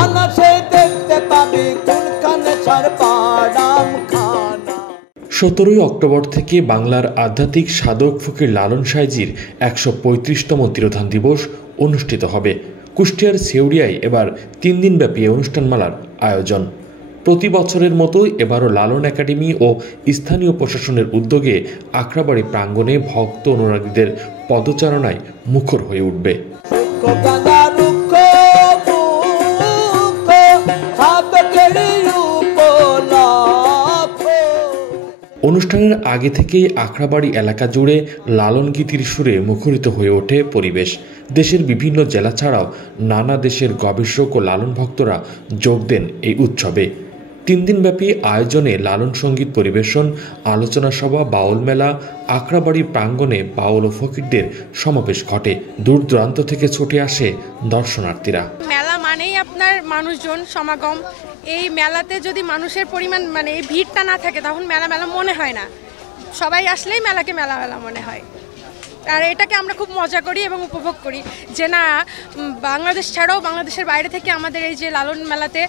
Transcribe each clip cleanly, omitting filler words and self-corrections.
অনাসে দেখতে পাবি কোনখানে সরপাড়াম খানা। 17 অক্টোবর থেকে বাংলার আধ্যাত্মিক সাধক ফকির লালন সাঁইজির 135তম তিরোধান দিবস অনুষ্ঠিত হবে। কুষ্টিয়ার ছেউড়িয়ায় এবার 3 দিনব্যাপী অনুষ্ঠানমালার আয়োজন। প্রতি বছরের মতোই এবারও লালন একাডেমি ও স্থানীয় প্রশাসনের উদ্যোগে আখড়াবাড়ি প্রাঙ্গণে ভক্ত অনুরাগীদের পদচারণায় মুখর হয়ে উঠবে। অনুষ্ঠানের আগে থেকেই আখড়াবাড়ি এলাকা জুড়ে লালন গীতির সুরে মুখরিত হয়ে ওঠে পরিবেশ। দেশের বিভিন্ন জেলা ছাড়াও নানা দেশের গবেষক ও লালন ভক্তরা যোগ দেন এই উৎসবে। 3 দিনব্যাপী আয়োজনে লালন সঙ্গীত পরিবেশন, আলোচনা সভা, বাউল মেলা, আখড়াবাড়ি প্রাঙ্গণে বাউল ও ফকিরদের সমাবেশ ঘটে। দূর দূরান্ত থেকে ছুটে আসে দর্শনার্থীরা। মেলা মানেই আপনার মানুষজন সমাগম। এই মেলাতে যদি মানুষের পরিমাণ মানে এই ভিড়টা না থাকে তখন মেলা মেলা মনে হয় না। সবাই আসলেই মেলাকে মেলা মেলা মনে হয়। আর এটাকে আমরা খুব মজা করি এবং উপভোগ করি যে না, বাংলাদেশ ছাড়াও বাংলাদেশের বাইরে থেকে আমাদের এই যে লালন মেলাতে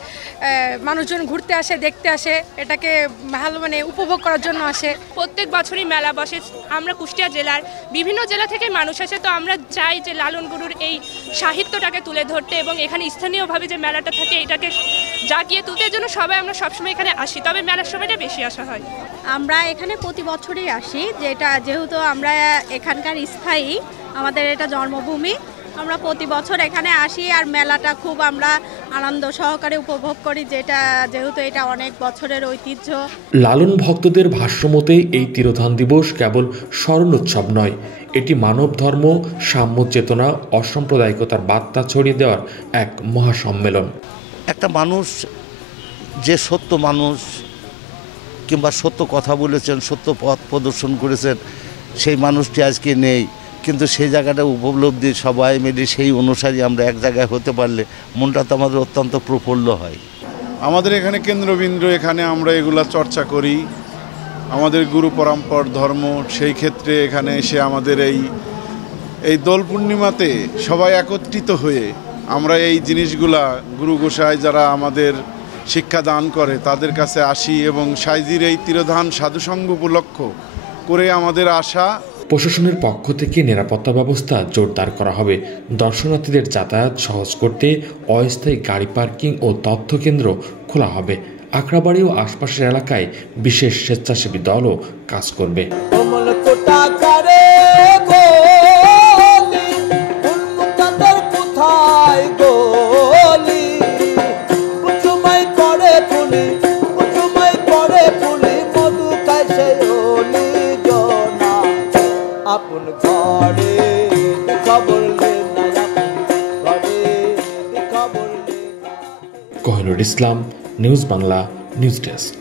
মানুষজন ঘুরতে আসে, দেখতে আসে, এটাকে ভালো মানে উপভোগ করার জন্য আসে। প্রত্যেক বছরই মেলা বসে। আমরা কুষ্টিয়া জেলার বিভিন্ন জেলা থেকে মানুষ আসে, তো আমরা চাই যে লালন গুরুর এই সাহিত্যটাকে তুলে ধরতে এবং এখানে স্থানীয়ভাবে যে মেলাটা থাকে এটাকে জাগিয়ে তুলতে জন্য সবাই আমরা সবসময় এখানে আসি, তবে মেলার সময়টা বেশি আসা হয়। আমরা এখানে প্রতি বছরই আসি, যেহেতু আমরা এখানকার স্থায়ী, আমাদের এটা জন্মভূমি, আমরা প্রতি বছর এখানে আসি আর মেলাটা খুব আমরা আনন্দ সহকারে উপভোগ করি, যেহেতু এটা অনেক বছরের ঐতিহ্য। লালন ভক্তদের ভাষ্যমতে এই তিরোধান দিবস কেবল স্মরণ উৎসব নয়, এটি মানব ধর্ম, সাম্য চেতনা, অসাম্প্রদায়িকতার বার্তা ছড়িয়ে দেওয়ার এক মহাসম্মেলন। একটা মানুষ যে সত্য মানুষ কিংবা সত্য কথা বলেছেন, সত্য পথ প্রদর্শন করেছেন, সেই মানুষটি আজকে নেই, কিন্তু সেই জায়গাটা উপলব্ধি সবাই মিলে সেই অনুসারী আমরা এক জায়গায় হতে পারলে মনটা তো আমাদের অত্যন্ত প্রফুল্ল হয়। আমাদের এখানে কেন্দ্রবিন্দু, এখানে আমরা এগুলা চর্চা করি, আমাদের গুরু পরম্পর ধর্ম, সেই ক্ষেত্রে এখানে এসে আমাদের এই দোল পূর্ণিমাতে সবাই একত্রিত হয়ে আমরা এই জিনিসগুলা গুরু গোসাই যারা আমাদের শিক্ষা দান করে তাদের কাছে আসি এবং সাঁইজির এই তিরোধান সাধুসঙ্গ উপলক্ষ করে আমাদের আশা। প্রশাসনের পক্ষ থেকে নিরাপত্তা ব্যবস্থা জোরদার করা হবে। দর্শনার্থীদের যাতায়াত সহজ করতে অস্থায়ী গাড়ি পার্কিং ও তথ্য কেন্দ্র খোলা হবে। আখড়াবাড়ি ও আশপাশের এলাকায় বিশেষ স্বেচ্ছাসেবী দলও কাজ করবে। কহিনুর ইসলাম, নিউজ বাংলা, নিউজ ডেস্ক।